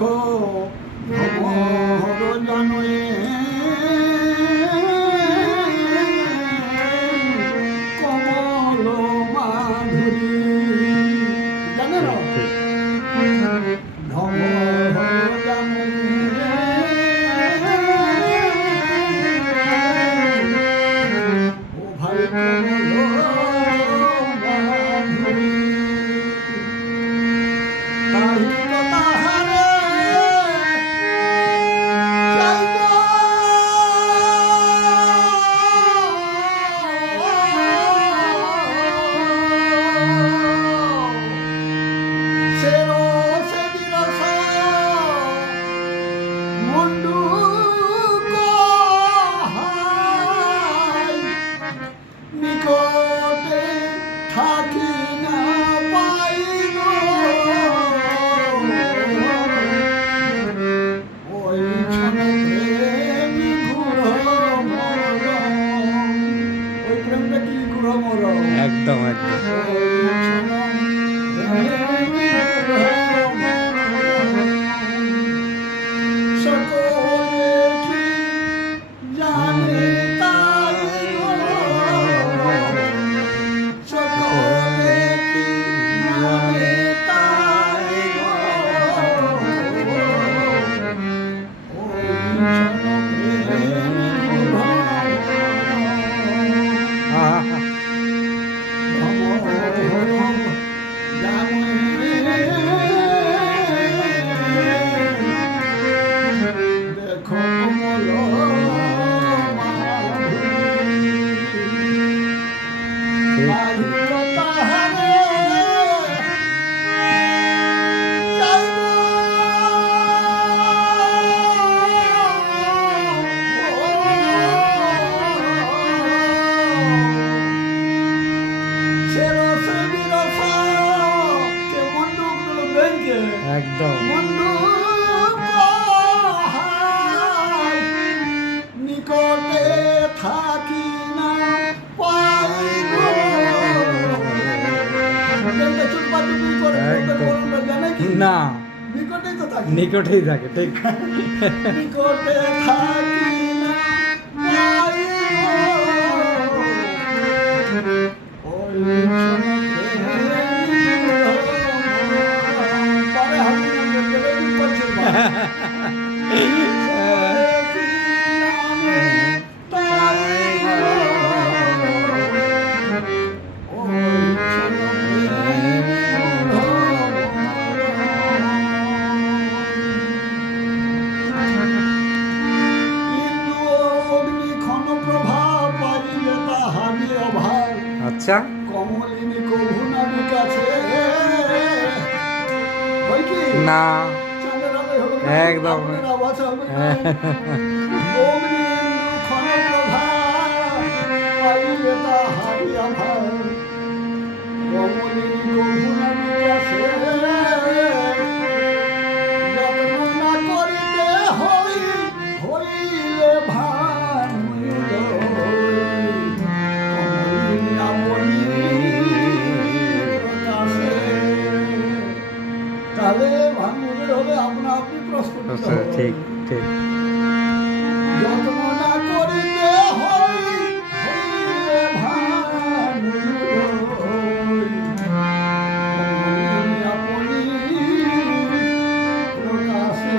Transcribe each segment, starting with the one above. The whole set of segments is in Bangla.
দেখো ভ্রমর জানুয়ে কমল মাধুরী জানে না ভ্রমর জানুয়ে ও ভাই কমল মাধুরী তাই তো তাহারে চাইব সে রসে বিরস মুন্ডুক হাই নিকটে থাকি না পাইব ওই ক্ষণে প্রেমী গুড়মরম ওই প্রেমটা কি গুড়মরম একদম একদম ওই ক্ষণে প্রেমী গুড়মরম সকলে কি জানে তাই গো সকলে কি জানে তাই গো ওই ক্ষণে প্রেমী গুড়মরম দেখো কমল মাধুরী তাহারে চাইব সে রসে বিরস কে মন্ডুকগুলো ব্যাংকে একদম মন্ডুক হাই নিকটে থাকি না পাইব ব্যাংকে চুলপাটুপি করে একদম। জানে কি না নিকটেই তো থাকি নিকটেই থাকে ঠিক নিকটে থাকি না পাইব ওই ক্ষণে প্রেমী গুড়মরম। পরে হারমোনিয়াম গেলে কি করছে বা? কি জানে তাই গো। ওই ক্ষণে প্রেমী ইন্দু অগ্নি ক্ষণ প্রভাব পাইলে তাহারি অভাব আচ্ছা কমলিনী কভু নামি কাছে হয় কি না চাঁদের আলোয় হবে না, একদম। আগুনের আওয়াজ হবে না। অগ্নি ইন্দু ক্ষণ প্রভাব পাইলে তাহারি অভাব কমলিনী কভু নামি কাছে যত্ন না করিতে হইলে ভাঙিল কমলিনী আপনি প্রকাশে। তাহলে ভাঙলে হবে আপনা আপনি প্রস্ফুটিত হবে। ঠিক ঠিক যত্ন না করিতে হইলে ভাঙিল কমলিনী আপনি প্রকাশে।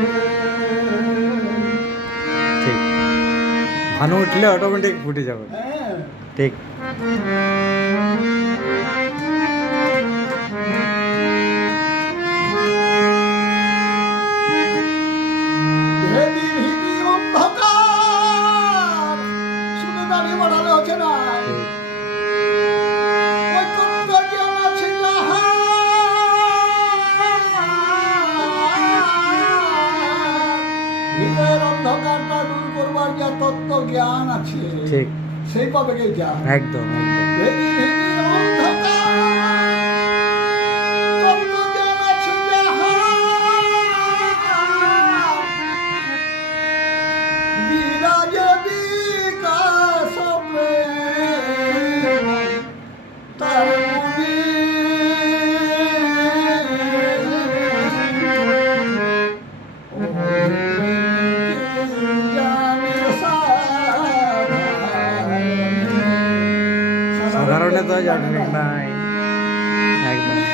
ঠিক ভানু উঠলে অটোমেটিক ফুটে যাবে হ্যাঁ ঠিক ভেদি ভিদি অন্ধকার শুনে দাঁড়িয়ে বাড়ালে হচ্ছে না ঠিক ওই তত্ত্ব জ্ঞান আছে যাহার, হৃদয়ের অন্ধকারটা দূর করবার যা তত্ত্ব জ্ঞান আছে ঠিক সেই পাবে কে যা একদম একদম ভেদি ভিদি অন্ধকার তত্ত্ব জ্ঞান আছে যাহার, বিরাজে বিকাশ প্রেম তার মনে যে অটোমেটিক নাই একদম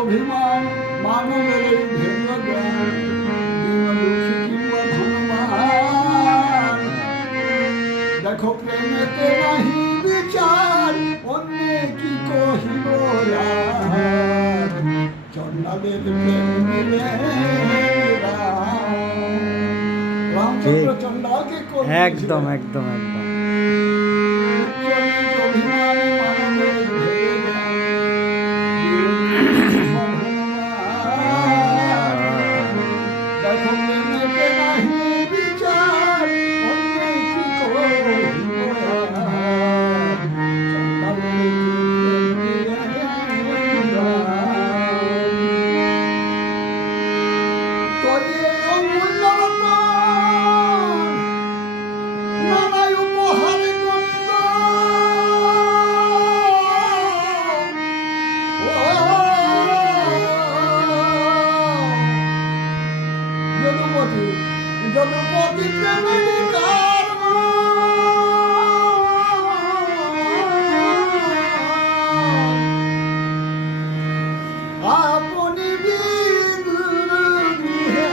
অভিমান মানবের এই ভেদ জ্ঞান দিন দুঃখী কিংবা ধনবান দেখো প্রেমেতে নাহি বিচার অন্যে কি কহিব আর চন্ডালের প্রেম দিলে রামচন্দ্র চন্ডালকে একদম একদম একদম অভিমান মানবের ভেদ জ্ঞান যদুপতি প্রেমিকার আপনি বিদুর গৃহে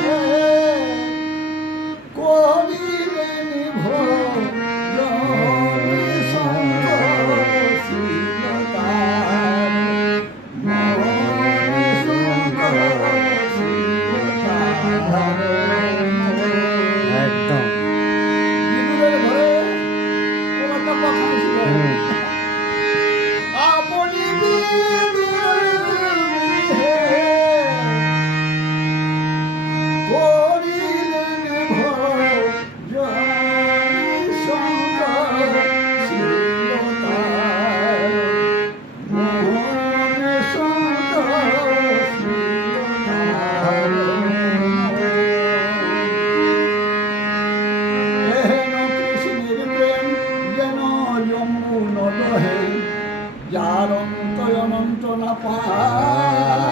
করিলেন ভজনি সন্তোষীলতার মনে সন্তোষীলতার একদম বিদুরের ঘরে কলকাতা পাঠাইছিলেন আপনি বিদুর গৃহে করিলেন ভজনি সন্তোষীলতার মনে সন্তোষীলতার যার অন্ত অনন্ত না পায়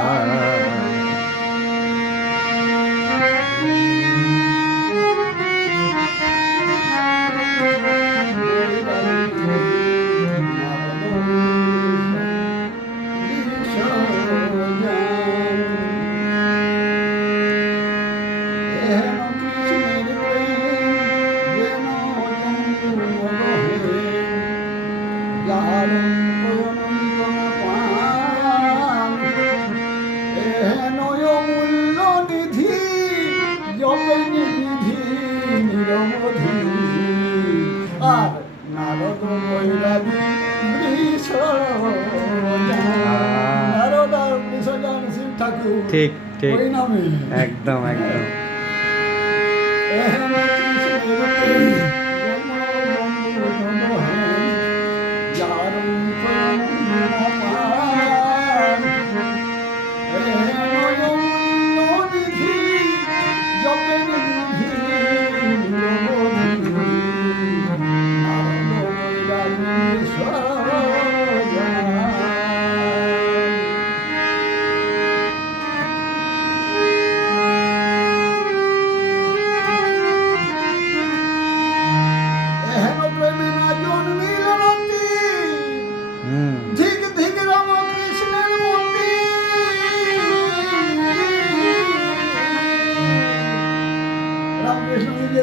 আর নারদ বৈরাগী বৃষ নারদ আর বৃষজান শিব ঠাকুর ঠিক ঠিক ওই নামে একদম একদম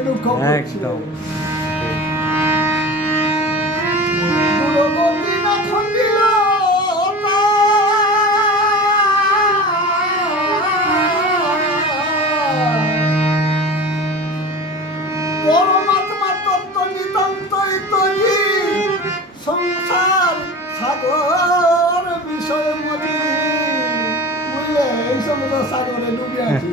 দুঃখ একদম পরমাত্মা তত্ত্ব নিতান্তই তৈরি সংসার সাগর বিষয় মরি বুঝলে এই সমস্ত সাগরে ডুবে আছি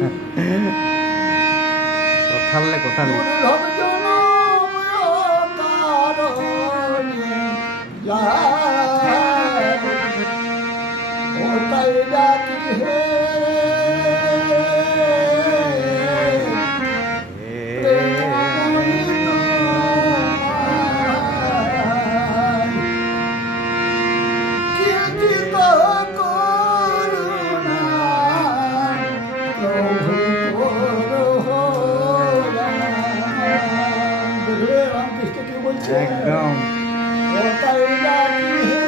কোথালে কোথালে দুর্লভ জনম কারণে যায় ওটাই ডাকি হে হ্যাঁ ও তাই ডাকি হে